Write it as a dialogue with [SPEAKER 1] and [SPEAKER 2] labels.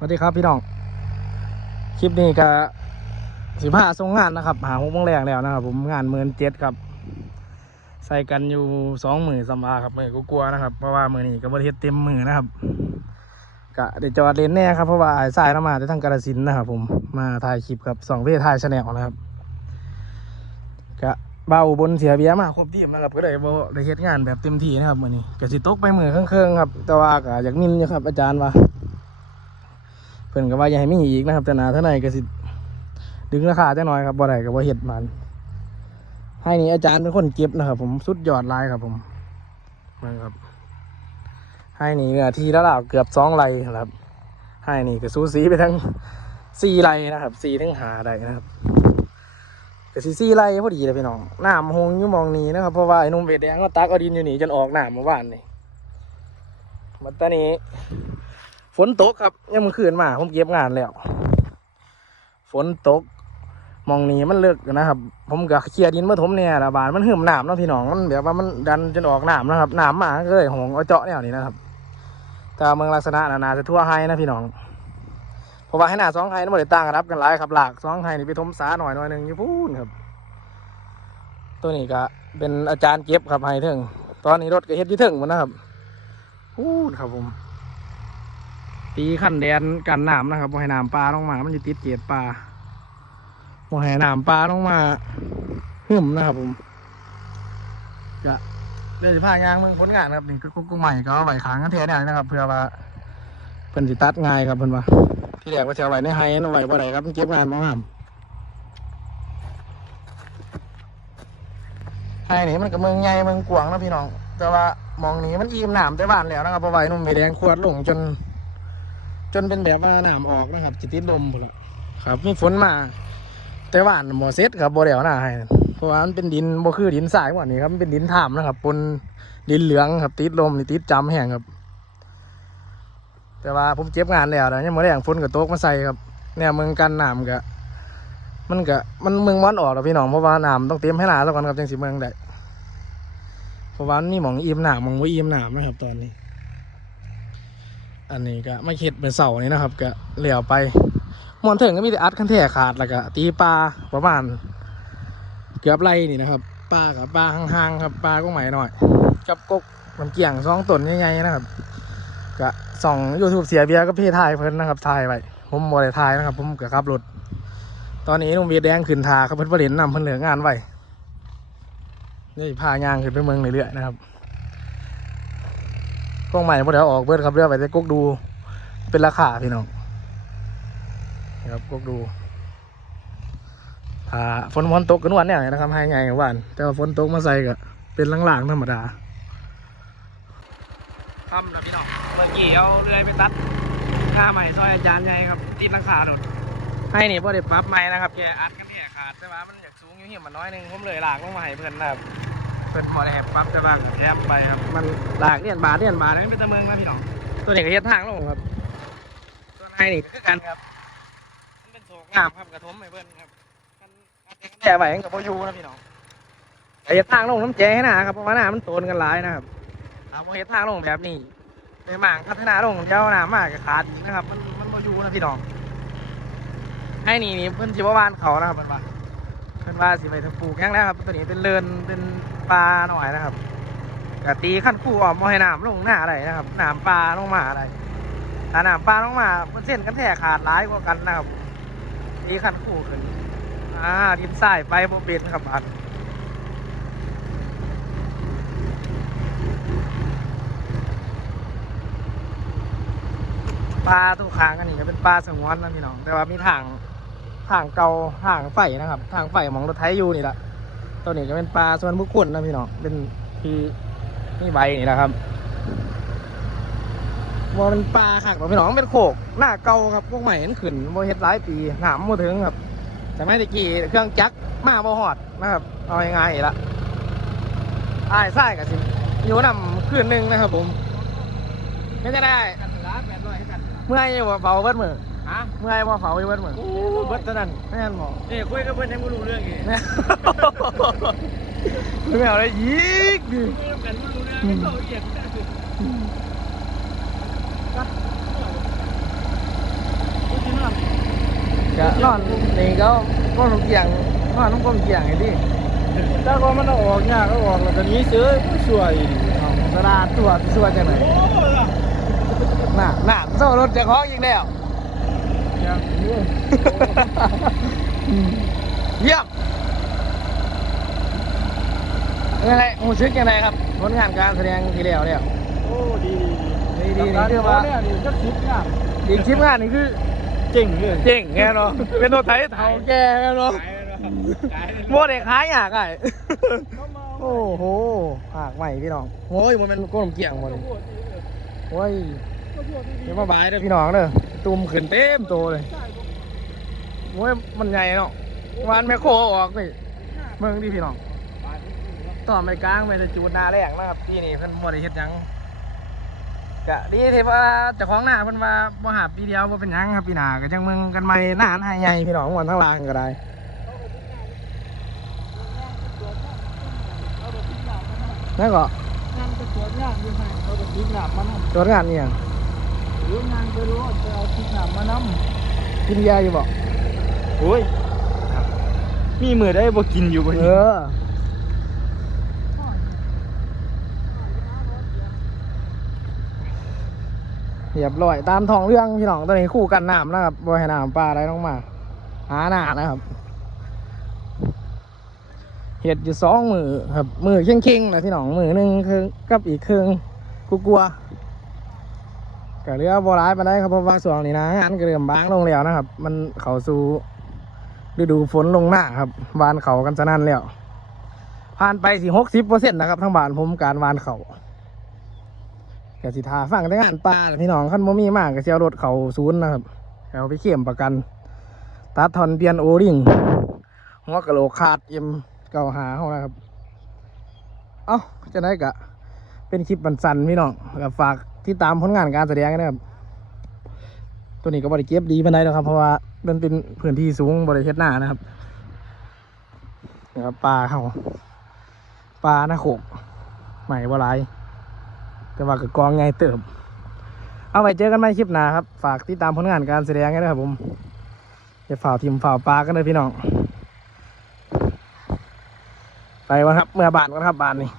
[SPEAKER 1] สวัสดีครับพี่น้อง คลิปนี้ก็สิบห้าส่งงานนะครับ หาหกโมงแรงแล้วนะครับ ผมงานเมินเจ็ดครับ ใส่กันอยู่สองหมือสำอาครับมือก็กลัวนะครับ เพราะว่ามือนี้ก็บริเฮ็ดเต็มมือนะครับกะได้จอดเลนแน่ครับเพราะว่าไอ้สายเรามาจากทางกาฬสินนะครับ ผมมาถ่ายคลิปครับสองเพจถ่ายชาแนลนะครับกะเบาบนเสียเบี้ยมาครบทีมนะครับก็เลยบ่ได้เฮ็ดงานแบบเต็มที่นะครับมือนี้ก็สิตกไปมือเครื่องๆครับ แต่ว่าก็อยากนิ่มอยู่ครับอาจารย์ว่า เพิ่นก็ว่าอย่าให้มีอีกนะครับ แต่หนาเท่าไหร่ก็สิดึงราคาจังหน่อยครับบ่ได้ก็บ่เฮ็ดมันให้นี่อาจารย์เป็นคนเก็บนะครับ ผมสุดยอดลายครับ ผมนั่นครับ ให้นี่เนื้อที่ระดับเกือบสองไร่ครับ ให้นี่ก็สูสีไปทั้งสี่ไร่นะครับสี่ถึงหาไร่นะครับก็สี่สี่ไร่พอดีเลยพี่น้องหน้ำหงอยู่มองนี้นะครับ เพราะว่าไอ้นุ่มเวดแดงก็ตักเอาดินอยู่นี่จนออกหน้ำเมื่อวานนี่มาตอนนี้ ฝนตกครับยังมื่อคืนมาผมเก็บงานแล้ว ฝนตกมองนี้มันเลิกนะครับ ผมก็เคลียร์ดินเมื่อถมเนี่ยระบาดมันหืมหน้ำเนาะพี่น้องมันแบบว่ามันดันจนออกหน้ำนะครับหน้ำมาก็เลยหงเอาเจาะแนวนี้นะครับแต่เมืองลักษณะนานาจะทั่วไฮนะพี่น้องเพราะว่าให้หนาสองไฮนั่นไม่ได้ต่างกันรับกันหลายครับหลากสองไฮนี่ไปทมสาหน่อยหน่อยหนึ่งอยู่พูนครับ ตัวนี้ก็เป็นอาจารย์เก็บครับไฮเถิงตอนนี้รถก็เฮ็ดยี่ถิงหมันนะครับพูนครับผม ตีขั้นแดนกันน้ำนะครับบ่ให้น้ำปลาลงมา มันจะติดเกียดปลาบ่ให้น้ำปลาลงมาหึ่มนะครับผมจะเดี๋ยวจะพายางมึงผลงานครับนี่ก็กุ๊กใหม่ก็เอาไว้ขางกันแท้เนี่ยนะครับ เพื่อว่าเพิ่นสิตัดง่ายครับเพิ่นว่าที่แรกว่าจะเอาไว้ในไฮนั่นไว้บ่ได้ครับเก็บงานบ่งามไฮนี่มันก็เมืองใหญ่เมืองกว้างนะพี่น้อง แต่ว่ามองนี้มันอิ่มหน้ำแต่บ้านแล้วนะครับเพราะว่าไอ้หนุ่มไม่แดงขวดลงจน จนเป็นแบบว่าน้ำออกนะครับจิติดลมพุ่นล่ะครับมีฝนมา แต่ว่าหมอเซตครับบ่เดียวหน้าให้เพราะว่ามันเป็นดินบ่คือดินทรายกว่านี้ครับมันเป็นดินถามนะครับปนดินเหลืองครับติดลมติดจำแห้งครับ แต่ว่าผมเก็บงานแล้วนะยังบ่ได้อย่างฝนกับโต๊กมาใส่ครับ เนี่ยเมืองกันน้ำก็มันก็มันเมืองมันออกแล้วพี่น้องเพราะว่าน้ำต้องเตรียมให้หนาแล้วก่อนครับจังสิเมืองได้เพราะว่ามันมีหมองอิ่มน้ำหมองว่าอิ่มน้ำนะครับตอนนี้ อันนี้ก็ไม่เข็ดเป็นเสานี้นะครับ ก็เหลี่ยวไปมอนเถิงก็มีแต่อัดคันแท่ขาดแล้วก็ตีปลาประมาณ เกือบไรนี่นะครับปลากับปลาห่างๆครับปลาก็ใหม่หน่อยกับกกน้ำเกี่ยงสองตนใหญ่ๆนะครับก็ส่องยูทูบเสียเบียร์ก็พี่ถ่ายเพิ่นนะครับถ่ายไว้ผมบ่ได้ถ่ายนะครับ ผมก็ขับรถตอนนี้นุ่มเบียร์แดงขึ้นทาครับเพิ่นประเด็นนำเพิ่นเหลืองานไว้นี่พายางขึ้นไปเมืองเรื่อยๆนะครับ กล้องใหม่พอเดี๋ยวออกเบิดครับเรือไปแต่กกดูเป็นราคาพี่น้องนะครับกกดูถ้าฝนฝนตกกันวันเนี่ยนะครับให้ไงวันแต่ว่าฝนตกมาใส่ก็เป็นล่างๆธรรมดาทำนะพี่น้องเมื่อกี้เอาเรื่อยไปตัดค่าใหม่ซอยอาจารย์ใหญ่ครับติดหลังคาดดให้นี่พอได้ปรับใหม่นะครับแกอัดกันแค่ขาดแต่ว่ามันอยากสูงอยู่เหี่ยมันน้อยหนึงผมเลยลากลงมาให้เพื่อนนะครับ เป็นพอได้แอบปั๊บจะบ้างแอบไปครับ มันหลากเลียนบาทเลียนบาทนั่นเป็นตะเมืองนะพี่น้อง ตัวนี้ก็เฮ็ดทางลงครับ ตัวในนี่ก็คือกันครับ มันเป็นโศกงามครับกระทมไอ้เบิ้นครับมันมันเป็นแย่ไปกับโบอยูนะพี่น้องแต่เฮ็ดทางลงน้ำแจ้ให้นะครับ เพราะว่าน้ำมันโตนกันหลายนะครับเอาโมเฮ็ดทางลงแบบนี้ไปหมางพัฒนาลงเดี๋ยวน้ำมากก็ขาดอีกนะครับ มันมันโบอยูนะพี่น้องให้นี่นี่เพิ่นสิว่าวานเขานะครับเพิ่นว่าเพิ่น ว่าสิไปปลูกหยังแล้วครับตัวนี้เป็นเรือนเป็นปลาหน่อยนะครับกะตีขั้นคู่ออกมาให้น้ำลงหน้าอะไรนะครับน้ำปลาลงมาอะไรถ้าน้ำปลาลงมามันเส้นกันแท้ขาดร้ายกว่ากันนะครับตีขั้นคู่ขึ้นอ่าดินทรายไปโบเป็นครับอันปลาทุกครั้งอันนี้ก็เป็นปลาสงวนนะพี่น้อง แต่ว่ามีทาง ทางเก่าทางไฟนะครับทางไฟมองรถไถอยู่นี่แหละตัวนี้ก็เป็นปลาส่วนบุคคลนนะพี่น้องเป็นคือนี่ใบนี่นะครับว่าเป็นปลาขักพี่น้องเป็นโขกหน้าเก่าครับพวกใหม่มันขึ้นโมเฮ็ดหลายปีหนามโมถึงครับแต่ไม่ตะกี้เครื่องจักรมาบ่หอดนะครับเอาง่ายๆละอายไส้กับสิอยู่นำคืนหนึ่งนะครับผมไม่ได้เมื่อยอยู่บ่เบาเบิดมือ
[SPEAKER 2] ฮะ
[SPEAKER 1] เมื่อยบ่เผาเบิดมือ
[SPEAKER 2] โอ้เบิดเท่านั้น
[SPEAKER 1] แม่นบอก
[SPEAKER 2] นี่คุยกับเพื่อนยังไม่รู้เรื่องอีก
[SPEAKER 1] เนี่ยไม่เอาเลยยิกดิ
[SPEAKER 2] คุยกันไม่รู้เรื่องไม่เข้าเอียด
[SPEAKER 1] อนนี่ก็ก้นเกี่ยงนอนน้ำก้นเกี่ยงไอ้ที่
[SPEAKER 2] ถ้าก็มันเอาออกยากก็ออกแล้วก็หนี้ซื้อผู้ช่วย
[SPEAKER 1] เอาตลาดตัวสวยจังไหน
[SPEAKER 2] โอ้ย
[SPEAKER 1] น่ะน่ะโซ่รถจะคล้องอีกแล้ว
[SPEAKER 2] ยังเรื่อง
[SPEAKER 1] เยี่ยมยังไงหมูซึกยังไงครับผลงานการแสดงที่แล้วเนี่ย
[SPEAKER 2] โอ้ดี
[SPEAKER 1] ดีดี
[SPEAKER 2] ดี
[SPEAKER 1] นี่คือว่า
[SPEAKER 2] เนี่ยนี่ก็คิดงาน
[SPEAKER 1] อีกคลิปงานนี่คือ
[SPEAKER 2] เจ๋งเลย
[SPEAKER 1] เจ๋งแน่เนาะเป็นตัวไทยเท่าแก่แน่เนาะ
[SPEAKER 2] ขายเลยนะขายเลย
[SPEAKER 1] โมเด็กขายอยากไง
[SPEAKER 2] เข้ามา
[SPEAKER 1] โอ้โหหากใหม่พี่น้องโอ้ยมันเป็นก้นเกี่ยงหมดเลย
[SPEAKER 2] ปวดดีเลย
[SPEAKER 1] โอ้ย
[SPEAKER 2] ปวดดี
[SPEAKER 1] เดี๋ยวมาบายเด้อพี่น้องเด้อตุ่มขึ้นเต็มโตเลยโอ้ยมันใหญ่เนาะวานแมคโครออกนี่เบิ่งดิพี่น้องต่อไม่กลางไม่ได้จูดหนาแรกนะครับปีนี้เพิ่นบ่ได้เฮ็ดหยังกะดีที่ว่าเจ้าของหน้าเพิ่นว่าบ่หาปีเดียวบ่เป็นหยังครับปีหน้าก็จังมึงกันใหม่หน้าหาใหญ่พี่น้องวันทั้งลางก็ได้แล้วก็
[SPEAKER 2] งานไปตรวจงานดูให้เอาไปทิ้งหนามมานำ
[SPEAKER 1] ตัวงานเนี่ย
[SPEAKER 2] หรืองานไปรู้จะเอาทิ้งหนามมานำ
[SPEAKER 1] กินยาอยู่บ่
[SPEAKER 2] โอ้ยมีมือได้บ่กินอยู่บ่
[SPEAKER 1] เออเรียบร้อยตามท้องเรื่องพี่น้องตัวนี้คู่กันน้ำนะครับบ่ให้น้ำปลาอะไรต้องมา หาหนานะครับเห็ดอยู่สองมือครับมือเข่งๆนะพี่น้องมือหนึ่งคือกับอีกครึ่งกูกลัวก็เรือโบราณมาได้ครับเพราะว่าส่วนนี้นะงานก็เริ่มบางลงแล้วนะครับ มันเข้าสู่ ฤดูฝนลงหน้าครับวานเขากันจะนั่นแล้ว ผ่านไปสี่หกสิบเปอร์เซ็นต์นะครับทั้งบ้านผมการวานเขากสิทาฟังแต่งานปลาพี่น้องขั้นโมมีมากก็เชียวรถเขาศูนย์นะครับเอาไปเขี่ยมประกันตัดทอนเปียนโอริงหัวกะโหลกขาดเอ็มเก่าหาเขานะครับ เอ้าจะได้กะ เป็นคลิปบันสันพี่น้องกับฝากที่ตามผลงานการแสดงนะครับ ตัวนี้ก็บริเก็บดีปานใดแล้วครับเพราะว่า มันเป็นพื้นที่สูงบริเทศหน้านะครับนะครับปลาเขาปลาหน้าโขกใหม่ว่าไรแต่ว่ากับกองไงเติบ เอาไว้เจอกันใหม่คลิปหน้าครับ ฝากติดตามผลงานการแสดงกันด้วยครับผมจะฝ่าทีมฝ่าปลากันเลยพี่น้อง ไปวะครับ เมื่อบานกันครับบานนี่